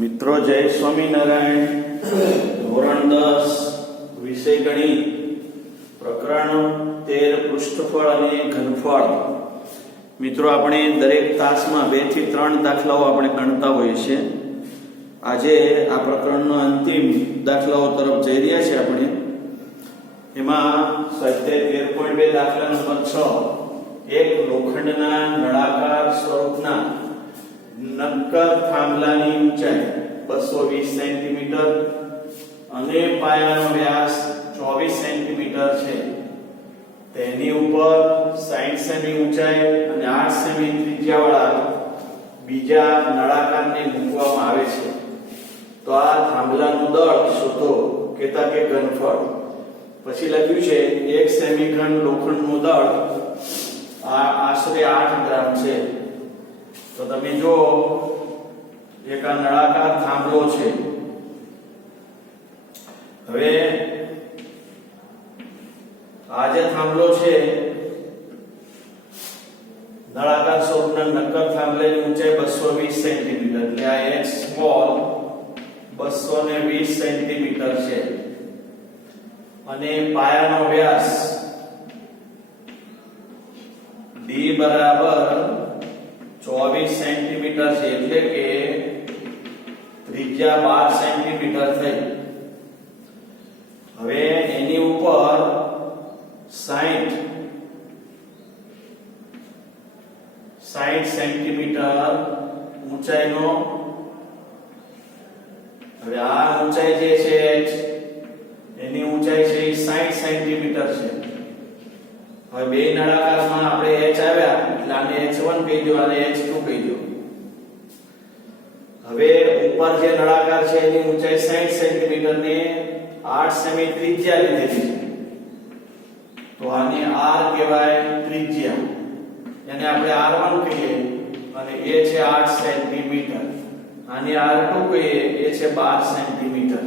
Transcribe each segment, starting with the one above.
મિત્રો જય સ્વામિનારાયણ. ધોરણ 10 વિષય ગણિત, પ્રકરણ 13 પૃષ્ઠફળ અને ઘનફળ. મિત્રો આપણે દરેક તાસમાં 2 થી 3 દાખલાઓ આપણે ગણતા હોઈએ છીએ. આજે આ પ્રકરણનો અંતિમ દાખલાઓ તરફ જઈ રહ્યા છે આપણે. એમાં સ્વાધ્યાય 13.2 દાખલા નંબર 6, એક લોખંડના નળાકાર સ્વરૂપના નક્કર થાંભલાની ઊંચાઈ 220 સેન્ટીમીટર અને પાયાનો વ્યાસ 24 સેન્ટીમીટર છે. તેની ઉપર 60 સેમી ઊંચાઈ અને 8 સેમી ત્રિજ્યાવાળા બીજા નળાકારને મૂકવામાં આવે છે. તો આ થાંભલાનું દળ શોધો, કહેતા કે ઘનફળ. પછી લખ્યું છે 1 સેમી ઘન લોખંડનું દળ આશરે 8 ગ્રામ છે. તો તમે જો એક આ નળાકાર થાંભલો છે. હવે આ જે થાંભલો છે, નળાકાર સ્વરૂપના નક્કર થાંભલાની ઊંચાઈ 220 સેન્ટીમીટર, એટલે આ એક સ્મોલ 220 સેન્ટીમીટર છે. અને પાયાનો વ્યાસ d બરાબર 24 સેન્ટીમીટર છે, એટલે કે ત્રિજ્યા 12 સેન્ટીમીટર થઈ. હવે એની ઉપર 60 સેન્ટીમીટર ઊંચાઈનો, હવે આ ઊંચાઈ જે છે એની ઊંચાઈ છે 60 સેન્ટીમીટર છે. હવે બે નળાકારમાં આપણે h આવ્યા એટલે આને h1 કહી દો, આને h2 કહી દો. હવે ઉપર જે નળાકાર છે એની ઊંચાઈ 60 સેન્ટીમીટર ને 8 સેમી ત્રિજ્યા લીધેલી છે. તો આને r કહેવાય ત્રિજ્યા, એને આપણે r1 કહીએ અને એ છે 8 સેન્ટીમીટર. આને r2 કહીએ, એ છે 12 સેન્ટીમીટર.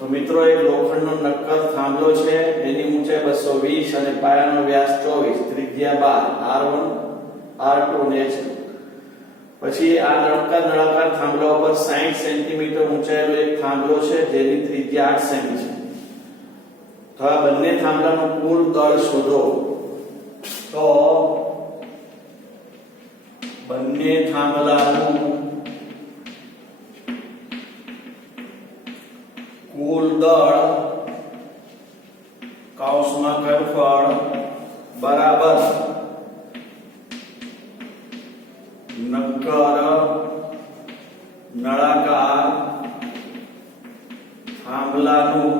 તો મિત્રો એક લોખંડનો નક્કર થાંભલો છે, એની ઊંચાઈ 220 અને પાયાનો વ્યાસ 24, ત્રિજ્યા 12, r1 r2 ને h2. પછી આ નળાકાર થાંભલા ઉપર 60 સેન્ટીમીટર ઊંચાઈનો એક થાંભલો છે જેની ત્રિજ્યા 8 સેમી છે. તો આ બંને થાંભલાનું કુલ દળ શોધો. તો બંને થાંભલાનું કુલ દળ કૌંસમાં ઘનફળ બરાબર નક્કર નળાકાર થાંભલાનું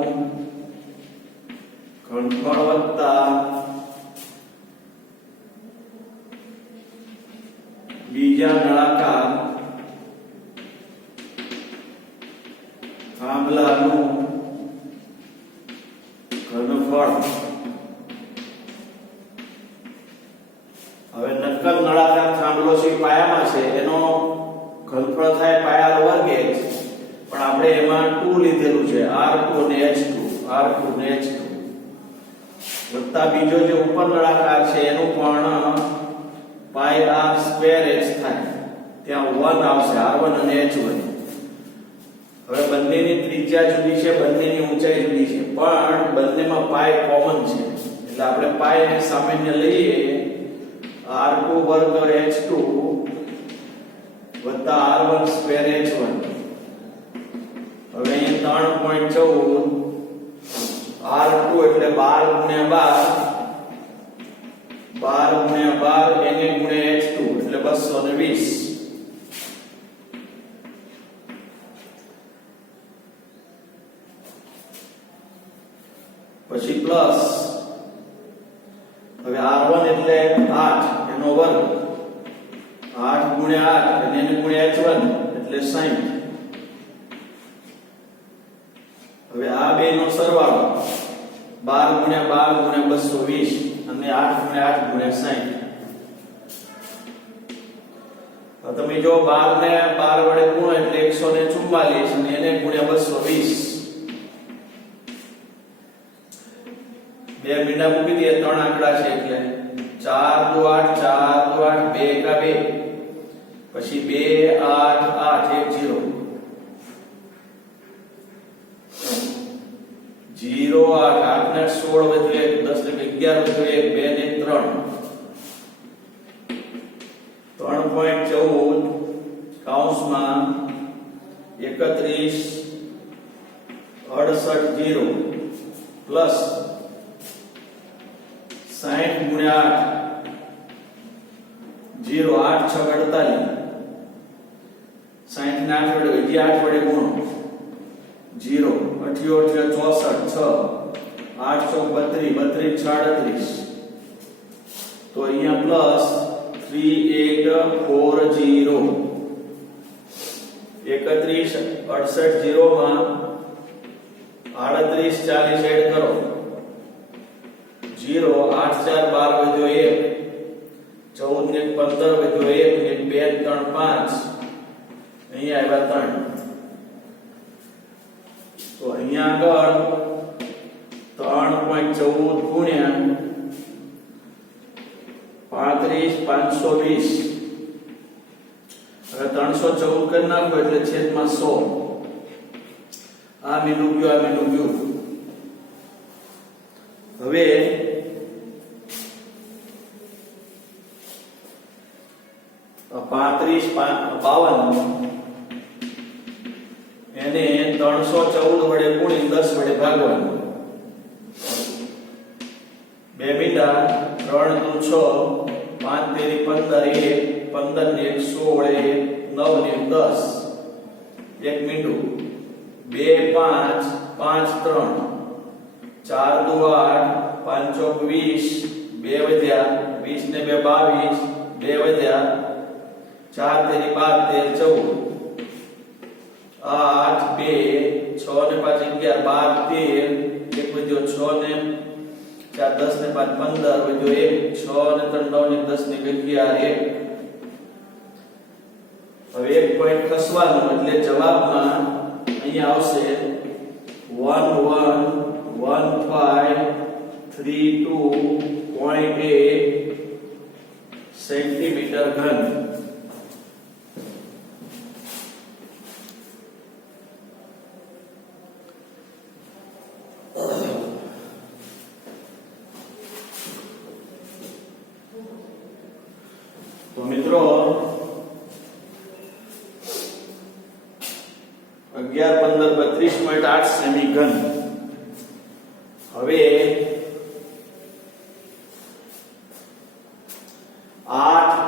ઘનફળ વત્તા બીજા નળાકાર થાંભલાનું ઘનફળ. હવે નક્કર નળાકાર થાંભલો છે પાયામાં છે, એનો ઘનફળ થાય પાયા વર્ગ h, પણ આપણે એમાં 2 લીધેલું છે, r2 ને h2, r2 ને h2 વત્તા બીજો જે ઉપર નળાકાર છે એનું પણ પાઈ r સ્ક્વેર h થાય, ત્યાં 1 આવશે, r1 અને h1. હવે બંનેની ત્રિજ્યા જુદી છે, બંનેની ઊંચાઈ જુદી છે, પણ બંનેમાં પાઈ કોમન છે, એટલે આપણે પાઈ ને સામાન્ય લઈએ, r2 વર્ગ h2 વત્તા r1 સ્ક્વેર h1. હવે અહીંયા 3.14 r2 એટલે 12 ગુણ્યા 12 ગુણ્યા 12 એને ગુણ્યા h2 એટલે 220. પછી પ્લસ, હવે r1 એટલે 8 એનો વર્ગ, 8 ગુણ્યા 8 અને એને ગુણ્યા h1 એટલે 60. હવે આ બે નો સરવાળો 12 ગુણ્યા 12 ગુણ્યા 220 અને 8 ગુણ્યા 8 ગુણ્યા 60. તો તમે જો 12 ને 12 વડે ગુણો એટલે 144 અને એને ગુણ્યા 220. બે મીંડા મૂકી દઈએ, 3 આંકડા છે એટલે 4 દુ 8, 4 દુ 8, 2 એકા 2, પછી 2 8 8 1 0 0 8 8 ને 16 વધ્યું 1 10 ને 11 વધ્યું 1 2 ને 3 3.14 કૌંસમાં 31 68 0 પ્લસ 60 ગુણ્યા 8 0 8 6 48 60 ને 8 વડે હજી 8 વડે ગુણો 0 88 64 6 8 32 32 36 તો અહીંયા પ્લસ 3840 31 68 0 માં 38 40 એડ કરો 0 8 4 12 વધ્યો 1 14 ને 15 વધ્યો 1 ને 2 3 5 અહીંયા આવ્યા 3 તો અહીંયા આગળ 3.14 ગુણ્યા 35 520 હવે 314 કરી નાખો એટલે છેદમાં 100 આ મીંડું ગયું હવે 35 52 એને 314 વડે ગુણી 10 વડે ભાગવાનું 2 મીંડા 3 દુ 6 5 તેરી 15 1 15 ને 16 9 ને 10 એક મીંડું 2 5 5 3 4 દુ 8 5 ચોક 20 2 વધ્યા 20 ને 2 22 2 વધ્યા 4 તેરી 12 13 14 8 2 6 ને 5 11 12 13 એક વધ્યો 6 ને 4 10 ને 5 15 વધ્યો 1 6 ને 3 9 ને 10 ને 11 1 હવે એક પોઈન્ટ ખસવાનો એટલે જવાબમાં અહીંયા આવશે 111532.8 સેન્ટીમીટર ઘન તો મિત્રો 11 15 32.8 સેમી ઘન હવે 8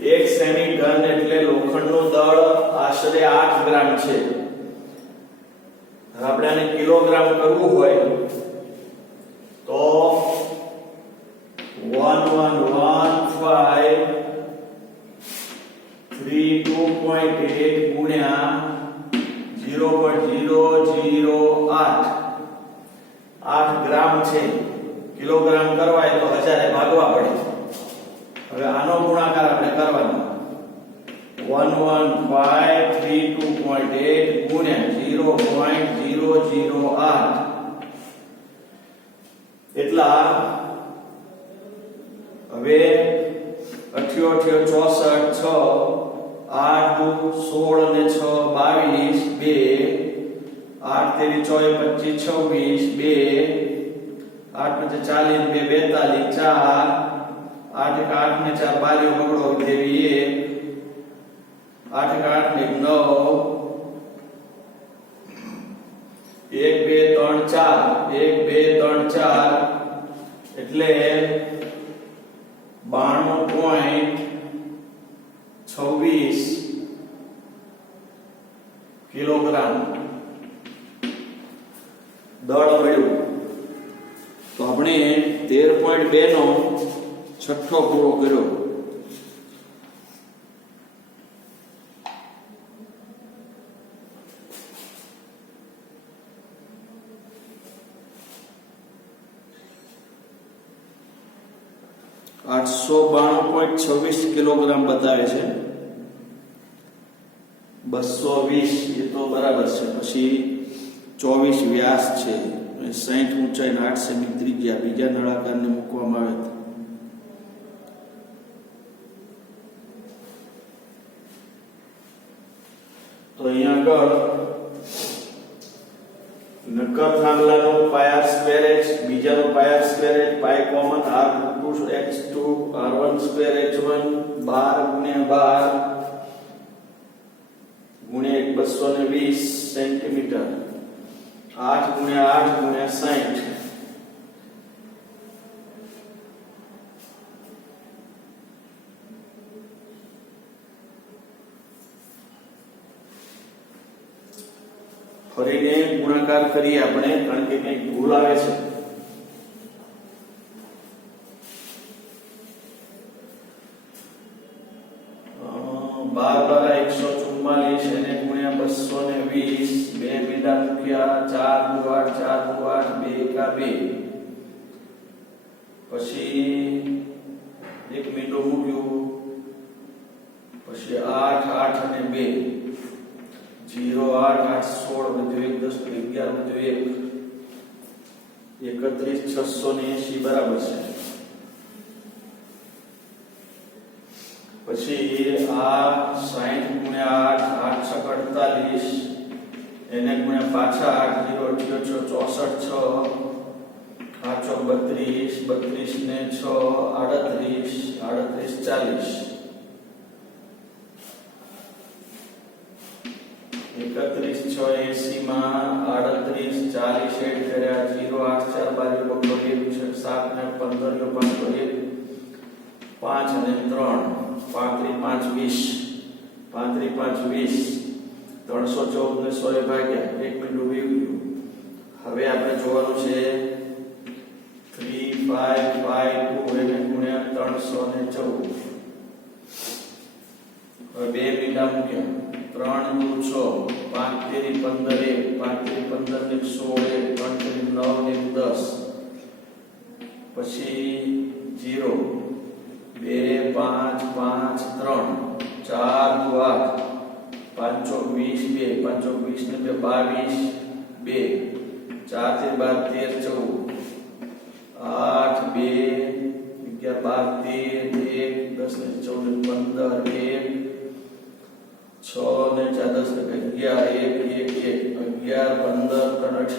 1 સેમી ઘન એટલે લોખંડનું દળ આશરે 8 ગ્રામ છે આપણે આને કિલોગ્રામ કરવું હોય તો 111532.8 ગુણ્યા 0.008 8 ગ્રામ છે કિલોગ્રામ કરવાય તો 1000 એ ભાગવા પડે હવે આનો ગુણાકાર આપણે કરવાનો 111532.8 ગુણ્યા 0.008 એટલા હવે 88 64 6 8 16 ને 6 22 2 8 તેરી 24 25 26 2 8 પંચે 40 2 42 4 8 ને 4 બારીઓ પકડો દેવી 1 8 ને 9 1 2 3 4 1 2 3 4 એટલે 92.26 કિલોગ્રામ દળ મળ્યું તો આપણે 13.2 નો છઠ્ઠો પૂરો કર્યો $892.26 કિલોગ્રામ બતાવે છે 220 એ તો બરાબર છે પછી 24 વ્યાસ છે 60 ઊંચાઈ અને 8 સેમી ત્રિજ્યા બીજા નળાકારને મૂકવામાં આવે અહીંયા આગળ નક્કર થાંભલાનો પાય સ્ક્વેર h, બીજાનો pi square h, pi common r2 h2 r1 square h1 12 ગુણ્યા 220 સેન્ટીમીટર 8 ગુણ્યા 8 ગુણ્યા 60 ફરીને ગુણાકાર કરીએ આપણે કારણ કે કંઈક ભૂલ આવે છે. 144 એને ગુણ્યા 220 બે મીંડા મૂક્યા 4 દુ 8 4 દુ 8 2 એકા 2 પછી એક મીંડું મૂક્યું પછી 8 8 અને 2 0 8 8 16 વધ્યો 1 10 11 વધ્યો 1 31 680 બરાબર છે. પછી આ 60 ગુણ્યા 8 8 48 એને ગુણ્યા પાછા 8 0 68 6 8 32 32 ને 6 38 38 40 31 6 80 માં 38 40 એડ કર્યા 0 8 4 12 1 7 ને 15 5 5 અને 3 35 5 20 314 ને 100 ભાગ્યા 1 મિનિટ ઉભી ગયું. હવે આપણે જોવાનું છે 3552 એને ગુણ્યા 314 હવે બે મીંડા મૂક્યા 3 દુ 6 5 તેરી 15 5 15 ને 16 3 તેરી 9 ને 10 પછી 0 2 5 5 3 4 દુ 8 5 20 2 5 20 ને 22 2 4 થી 12 13 14 8 2 11 12 13 1 10 ને 14 15 1 6 ને 4 10 ને 11 1 15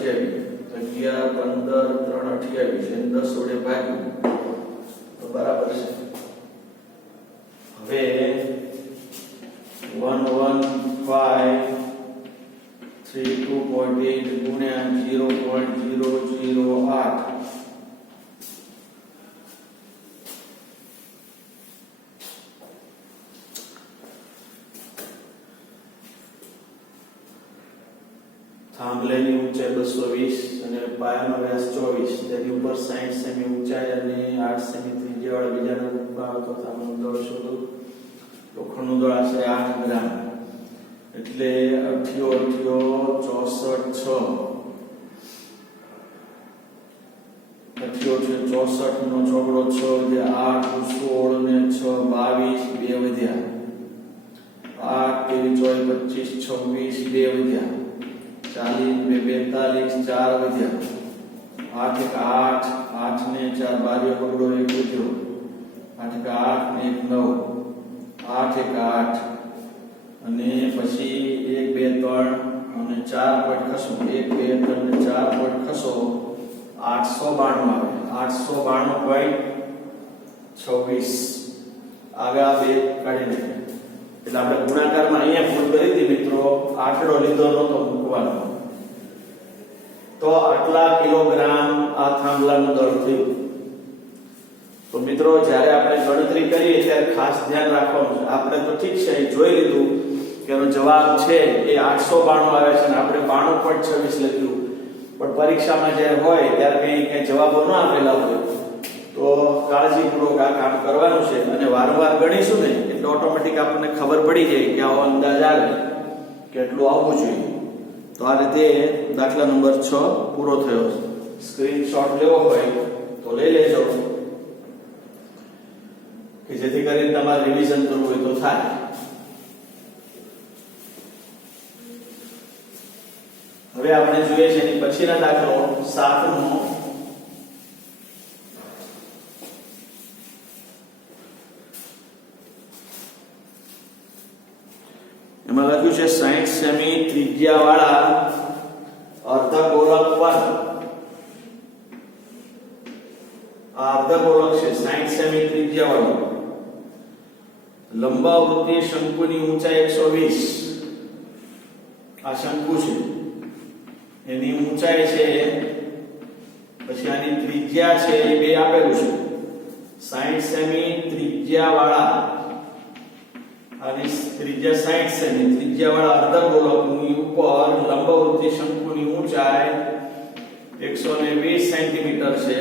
3 28 11 15 3 28 10 વડે ભાગ્યું તો બરાબર છે. હવે 115 32.8 ગુણ્યા 0.008 થાંભલાની ઊંચાઈ 220 અને પાયાનો વ્યાસ 24 તેની ઉપર 60 સેમી ઊંચાઈ અને 8 સેમી ત્રિજ્યાવાળા બીજાનો ભાગ તો થાંભલાનું દળ શોધો. લોખંડનું દળ આશરે 8 ગ્રામ એટલે 68 નો ચોગડો 6 જે 8 16 ને 6 22 2 વધ્યા 8 તેરી 24 25 2 વધ્યા 40 42 4 વધ્યા 8 એક 8 8 ને 4 12 પકડો 1 વધ્યો 8 એક 8 ને 1 9 8 એક 8 અને પછી 1 2 3 અને 4 પોઈન્ટ ખસો 1 2 3 ને 4 પોઈન્ટ ખસો 892 આવે 892.26 આગળ બે કાઢી નાખીએ એટલે આપણે ગુણાકારમાં અહીંયા ભૂલ કરી હતી મિત્રો આંકડો લીધો નતો મૂકવાનો તો આટલા કિલોગ્રામ આ થાંભલાનું દળ થયું. તો મિત્રો જ્યારે આપણે ગણતરી કરીએ ત્યારે ખાસ ધ્યાન રાખવાનું છે. આપણે તો ઠીક છે જોઈ લીધું કે એનો જવાબ છે એ 892 આવે છે અને આપણે 92.26 લખ્યું પણ પરીક્ષામાં જ્યારે હોય ત્યારે કઈ જવાબો ન આપેલા હોય તો કાળજીપૂર્વક આ કામ કરવાનું છે અને વારંવાર ગણીશું ને એટલે ઓટોમેટિક આપણને ખબર પડી જાય કે આવો અંદાજ આવે કેટલું આવવું જોઈએ. તો આ રીતે દાખલા નંબર 6 પૂરો થયો છે. સ્ક્રીનશોટ લેવો હોય તો લઈ લેજો કે જેથી કરીને તમારે રિવિઝન કરવું હોય તો થાય. હવે આપણે જોઈએ છે એની પછીના દાખલો 7 નો એમાં લખ્યું છે 60 સેમી ત્રિજ્યાવાળા અર્ધગોલક પર આ અર્ધગોલક છે 60 સેમી ત્રિજ્યાવાળો લંબાવૃત્તિ શંકુની ઊંચાઈ 120 આ શંકુ છે એની ઊંચાઈ છે પછી આની ત્રિજ્યા છે એ બે આપેલું છે 60 સેમી ત્રિજ્યાવાળા અને ત્રિજ્યા 60 સેમી ત્રિજ્યાવાળા અર્ધગોલકની ઉપર લંબવૃત્તિ શંકુની ઊંચાઈ 120 સેન્ટીમીટર છે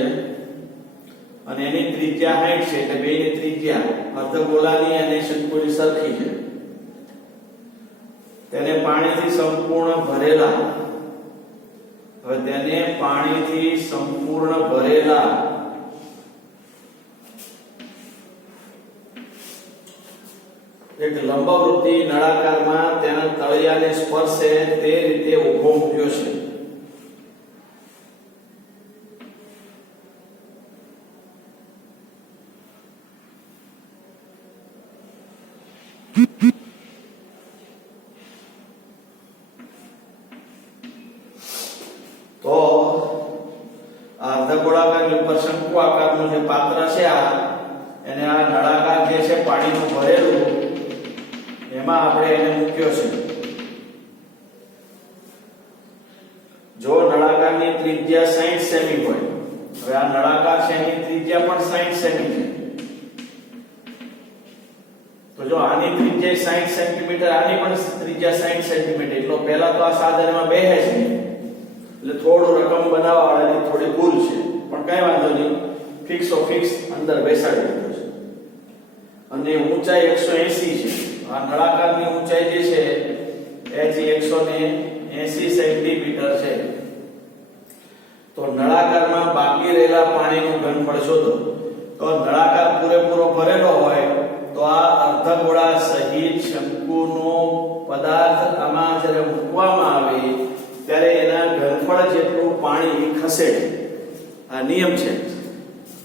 અને એની ત્રિજ્યા 60 છે એટલે બેની ત્રિજ્યા અર્ધગોલાની અને શંકુની સરખી છે તેને પાણીથી સંપૂર્ણ ભરેલા હવે તેને પાણીથી સંપૂર્ણ ભરેલા એક લંબવૃત્તિ નળાકારમાં તેના તળિયાને સ્પર્શે તે રીતે ઊભો મૂક્યો છે તો અર્ધગોળાકારની ઉપર શંકુ આકારનું જે પાત્ર છે એને આ નળાકાર જે છે પાણીનું ભરેલું એમાં આપણે એને મૂક્યો છે જો નળાકારની ત્રિજ્યા 60 સેમી હોય હવે આ નળાકાર છે એની ત્રિજ્યા પણ 60 સેમી છે તો જો આની ત્રિજ્યા 60 સેન્ટીમીટર આની પણ ત્રિજ્યા 60 સેન્ટીમીટર એટલે પહેલા તો આ સાધનમાં બેહે છે એટલે થોડું રકમ બનાવવા વાળાની થોડી ભૂલ છે પણ કઈ વાંધો નહીં ફિક્સ અંદર બેસાડી દીધો છે અને ઊંચાઈ 180 છે આ નળાકારની ઊંચાઈ જે છે એ 180 સેન્ટીમીટર છે તો નળાકારમાં બાકી રહેલા પાણીનું ઘનફળ શોધો તો નળાકાર પૂરેપૂરો ભરેલો હોય તો આ અર્ધગોળા સહિત શંકુનો પદાર્થ આમાં જ્યારે મૂકવામાં આવે ત્યારે એના ઘનફળ જેટલું પાણી ખસેડે આ નિયમ છે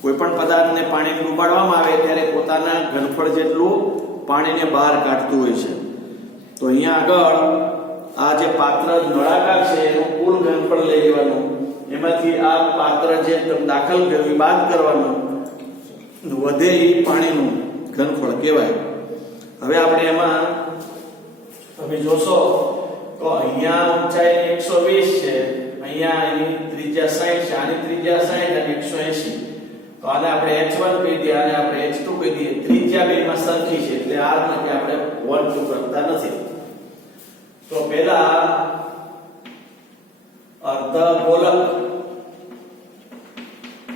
કોઈ પણ પદાર્થને પાણી ડૂબાડવામાં આવે ત્યારે પોતાના ઘનફળ જેટલું પાણીને બહાર કાઢતું હોય છે તો અહીંયા આગળ આ જે પાત્ર નળાકાર છે એનું કુલ ઘનફળ લઈ લેવાનું એમાંથી આ પાત્ર જે દાખલ કર્યું એ બાદ કરવાનું વધે એ પાણીનું ઘનફળ કહેવાય હવે આપણે એમાં તમે જોશો તો અહીંયા ઊંચાઈ 120 છે અહીંયા એની ત્રિજ્યા 60 છે આની ત્રિજ્યા 60 અને 180 તો આને આપણે h1 કહી દઈએ અને આપણે h2 કહી દઈએ ત્રિજ્યા બેમાં સરખી છે એટલે r માટે આપણે 1 2 કરતા નથી તો પહેલા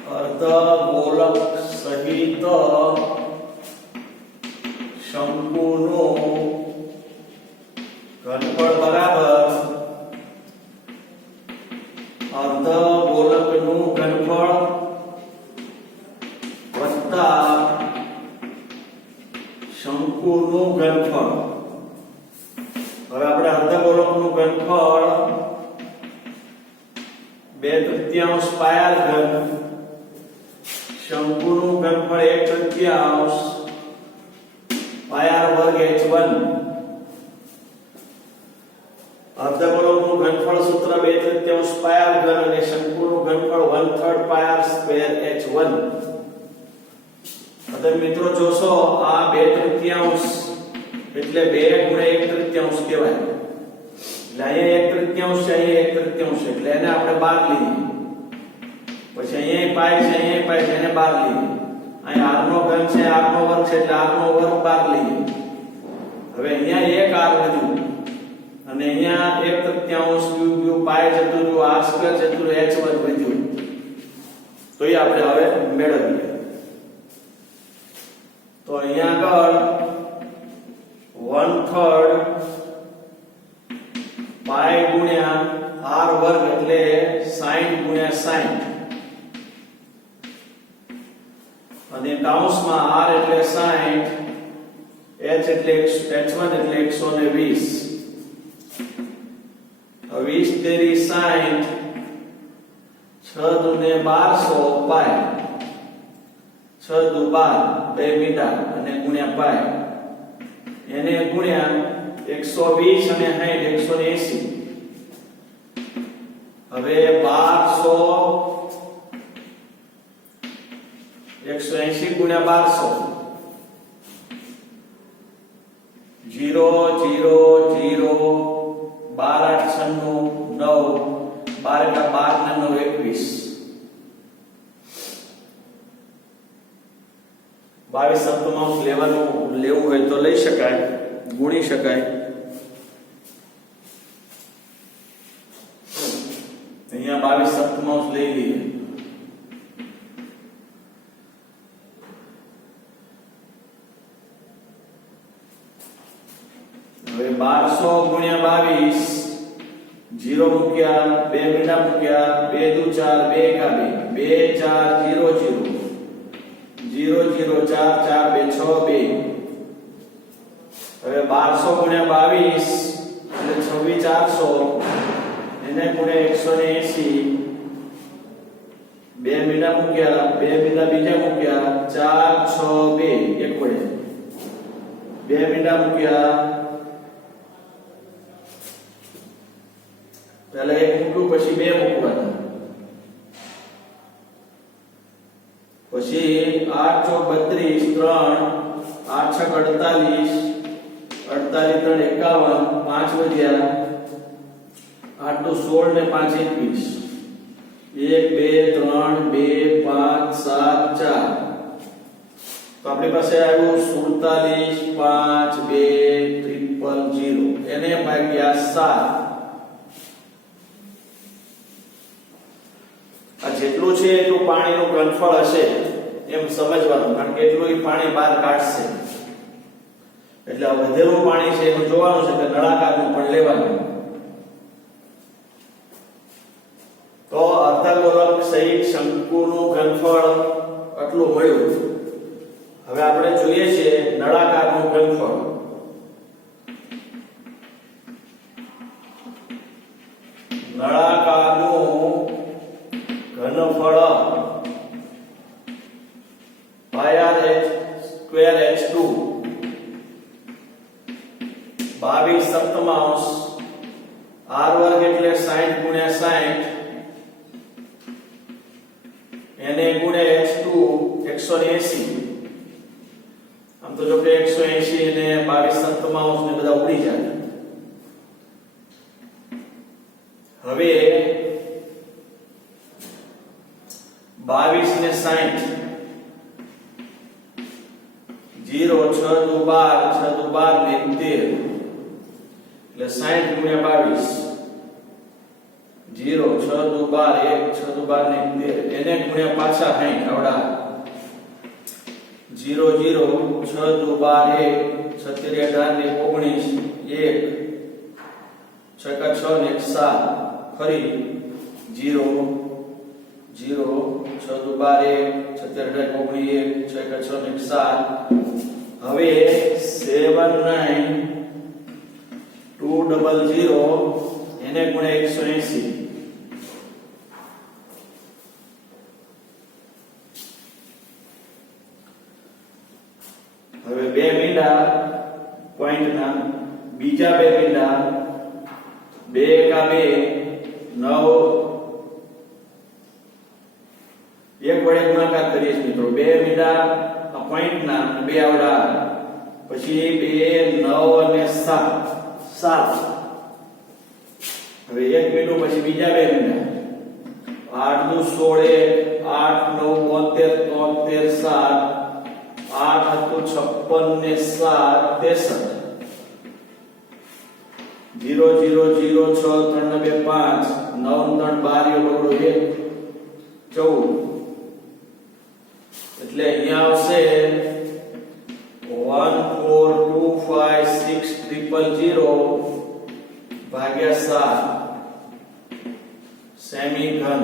અર્ધગોલક સહિત શંકુનું ઘનફળ બરાબર અર્ધગોલકનું ઘનફળ વત્તા શંકુનું ઘનફળ હવે આપણે અર્ધગોલકનું ઘનફળ 2/3 પાયર ઘન શંકુનું ઘનફળ 1/3 પાયર વર્ગ h1 અર્ધગોલકનું ઘનફળ સૂત્ર 2/3 પાયર ઘન અને શંકુનું ઘનફળ 1/3 પાયર સ્ક્વેર h1 હવે મિત્રો જોશો આ 2/3 એટલે 2 * 1/3 કહેવાય એટલે અહીંયા 1/3 છે અહીંયા 1/3 છે એટલે એને આપણે બહાર લઈએ પછી અહીંયા પાય છે અહીંયા પાય છે એને બહાર લઈએ અહીંયા r નો ઘન છે r નો વર્ગ છે એટલે r નો વર્ગ બહાર લઈએ હવે અહીંયા 1 r વધ્યું અને અહીંયા 1/3 ક્યુબ પાય જતું રહ્યું r સ્ક્વેર જતું રહ્યું h વર્ગ વધ્યું તો એ આપણે હવે મેળવીએ તો અહીંયા આગળ 1/3 પાય ગુણ્યા r વર્ગ એટલે 60 ગુણ્યા 60 અને કૌંસમાં r એટલે 60 h એટલે h1 એટલે 120 20 તેરી 60 6 દુને 1200 પાય 6 દુ 12 2 મીટર અને ગુણ્યા પાય એને ગુણ્યા 120 અને 60 180. હવે 1200 180 ગુણ્યા 1200 0 0 0 12 8 9 12 સપ્તમાંશ લેવું હોય તો લઈ શકાય, ગુણી શકાય. અહીંયા 22 સપ્તમાંશ લઈ લઈએ. હવે 1200 ગુણ્યા 22 0 મૂક્યા, 2 મીંડા મૂક્યા, 2 દુ 4 2 એકા 2 2 4 0 0 0 0 4 4 2 6 2. હવે 1200 ગુણ્યા 22 એટલે 26400 એને ગુણ્યા 180. 2 મીંડા મૂક્યા, 2 મીંડા બીજા મૂક્યા, 4 6 2 એક વડે 2 મીંડા મૂક્યા, પહેલા એક મૂક્યું પછી 2 મૂકવાના, પછી 8 ચોક 32 3 8 છક 48 48 3 51 5 વધ્યા 8 દુ 16 ને 5 21 1 2 3 2 5 7 4. તો આપણી પાસે આવ્યું 47 5 2 0 એને ભાગ્યા 7. આ જેટલું છે એટલું પાણીનું ઘનફળ હશે એમ સમજવાનું, કારણ કે એટલું પાણી બહાર કાઢશે. એટલે વધેલું પાણી છે એનું જોવાનું છે કે નળાકારનું પણ લેવાનું. તો અર્ધગોલક સહિત શંકુનું ઘનફળ આટલું મળ્યું. હવે આપણે જોઈએ છીએ નળાકારનું ઘનફળ. નળાકારનું ઘનફળ πr² h2 22 સપ્તમાંશ r વર્ગ એટલે 60 ગુણ્યા 60 એને ગુણ્યા h2 180. આમ તો જો કે 180 અને 22 સપ્તમાંશ ને બધા ઉડી જાય. હવે 22 ને 60 0 6 દુ 12 6 દુ 12 ને 13 એટલે 60 ગુણ્યા 22 0 6 દુ 12 1 6 દુ 12 ને 13 એને ગુણ્યા પાછા 60 આવડા 0 0 6 દુ 12 1 36 18 ને 19 1 6 6 ને 7 ફરી 0 0 6 દુ 12 1 36 18 19 6 6 ને 7. હવે 79200 એને ગુણ્યા 180. હવે 2 મીંડા પોઈન્ટના બીજા 2 મીંડા 2 એકા 2 9 એક વડે ગુણાકાર કરીએ મિત્રો. 2 મીંડા પોઈન્ટના 2 આવડા, પછી 2 9 અને 7. હવે એક મીંડું પછી બીજા 2 મીંડા 8 દુ 16 8 9 73 7 8 હતું 56 ને 7 63 0 0 0 6 3 2 5 9 3 12 1 14. એટલે અહીંયા આવશે 1425600 ભાગ્યા 7 સેમી ઘન.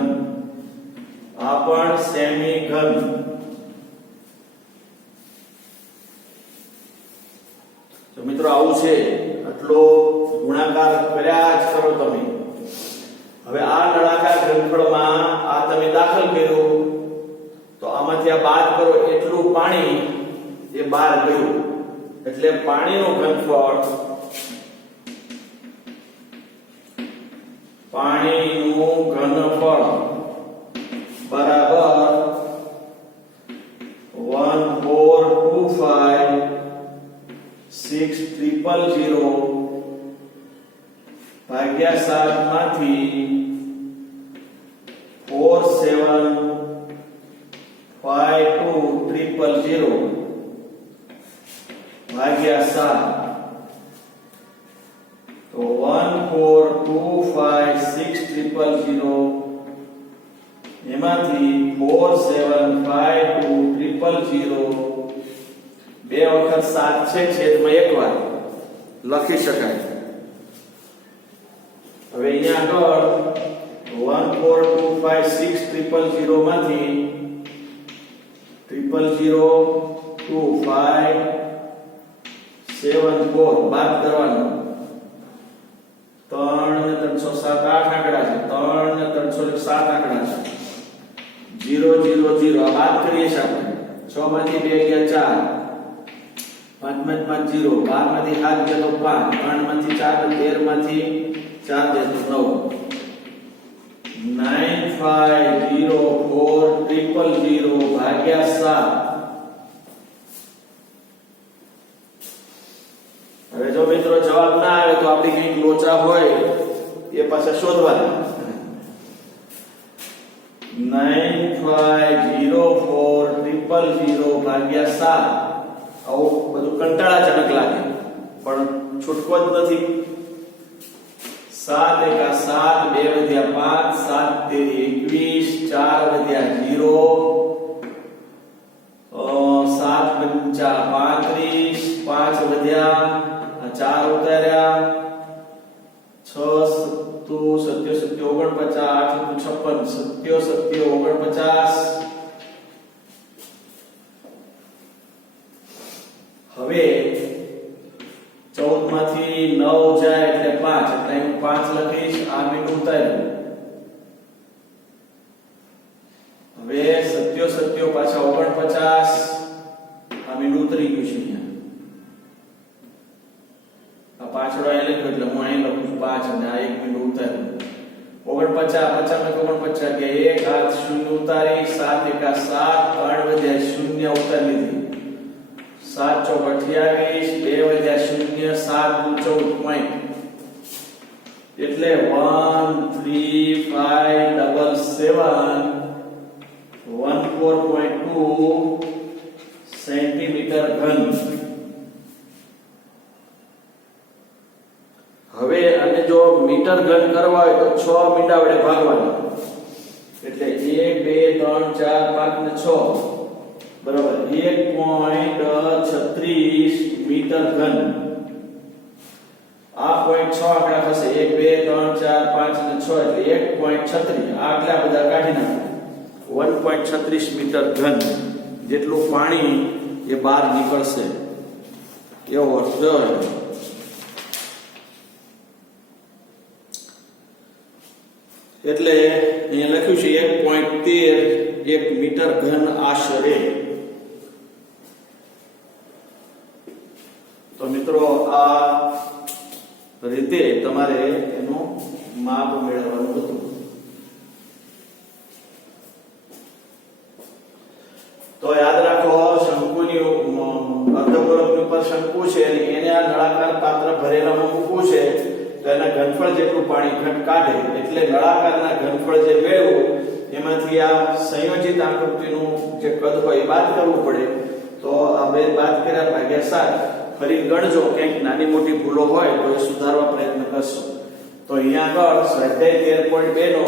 આ પણ સેમી ઘન. તો મિત્રો આવું છે. આટલો ગુણાકાર કર્યા જ કરો તમે. હવે આ નળાકાર ઘનફળમાં આ તમે દાખલ કર્યું તો આમાંથી આ બાદ કરો એટલું પાણી એ બહાર ગયું. એટલે પાણીનું ઘનફળ પાણીનું ઘનફળ બરાબર 1425600 ભાગ્યા 7 માંથી 4752000 ભાગ્યા 7 તો 1425600 એમાંથી 4752000 બે વખત 7 છે છેદમાં એક વાર લખી શકાય. હવે અહીંયા આગળ 1425600 માંથી 0002574 બાદ કરવાનો. 3 ને 307 8 આંકડા છે, 3 ને 307 આંકડા છે. 0 0 0 આ બાદ કરીએ છીએ આપણે. 6 માંથી 2 ગયા 4, 5 માંથી 5 0, 12 માંથી 7 ગયા તો 5, 3 માંથી 4 13 માંથી 4 ગયા તો 9. 9504000 ભાગ્યા 7. હવે જો મિત્રો જવાબ ના આવે તો આપણી કંઈક લોચા હોય એ પાછા શોધવાના. 9504000 ભાગ્યા 7. આવું બધું કંટાળાજનક લાગે પણ છૂટકો જ નથી. 7 એકા 7, 2 વધ્યા 5, 7 તેરી 21, 4 વધ્યા 0, 7 પંચા 35, 5 વધ્યા 4 ઉતાર્યા, 6 સત્તુ 7 49, 8 56, 7 49. હવે 14 માંથી 9 જાય એટલે 5, એટલે હું 5 લખીશ. આ મીંડું ઉતાર્યું. હવે 7 પાછા 49, આ મીંડું ઉતરી ગયું છે. અહીંયા આ પાછળ અહીં લખ્યું એટલે હું અહીં લખું છું 5 અને આ એક મીંડું ઉતાર્યું. 49 50 કે 1 હાથ 0 ઉતારી, 7 એકા 7, 3 વધ્યા 0 ઉતારી લીધી. 7 ચોક 28, 2 વધ્યા 0, 7 દુ 14 પોઈન્ટ. એટલે 13577 14.2 સેન્ટીમીટર ઘન. હવે આને જો મીટર ઘન કરવા હોય તો 6 મીંડા વડે ભાગવાના. એટલે 1 2 3 4 5 ને 6 બરાબર 1.36 મીટર ઘન. આ 0.6 આંકડા થશે. 1 2 3 4 5 ને 6 એટલે 1.36. આ આટલા બધા કાઢી નાખો. 1.36 મીટર ઘન જેટલું પાણી એ બહાર નીકળશે એવો અર્થ થયો. એટલે અહીંયા લખ્યું છે 1.13 1 મીટર ઘન આશરે. તો મિત્રો આ રીતે તમારે એનું માપ મેળવવાનું હતું. તો યાદ રાખો, શંકુની અર્ધગોળકની ઉપર શંકુ છે અને એને આ નળાકાર પાત્ર ભરેલામાં મૂકવું છે તો એના ઘનફળ જેટલું પાણી ઘટ કાઢે. એટલે નળાકારના ઘનફળ જે મેળવ્યું એમાંથી આ સંયોજિત આકૃતિનું જે કદ હોય એ બાદ કરવું પડે. તો આ બે બાદ કર્યા ભાગ્યા 7. ફરી ગણજો, કંઈક નાની મોટી ભૂલો હોય તો એ સુધારવા પ્રયત્ન કરશો. તો અહીંયા આગળ સ્વાધ્યાય 13.2 નો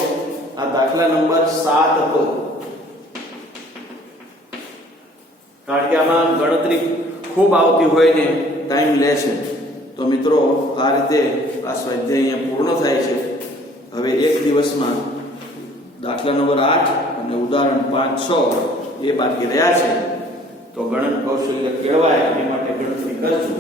આ દાખલા નંબર 7 હતો. કારણ કે આમાં ગણતરી ખૂબ આવતી હોય ને ટાઈમ લે છે. તો મિત્રો આ રીતે આ સ્વાધ્યાય અહીંયા પૂર્ણ થાય છે. હવે એક દિવસમાં દાખલા નંબર 8 અને ઉદાહરણ 5 6 એ બાકી રહ્યા છે. તો ગણન કૌશલ્ય કેળવાય એ માટે ગણતરી કરજો.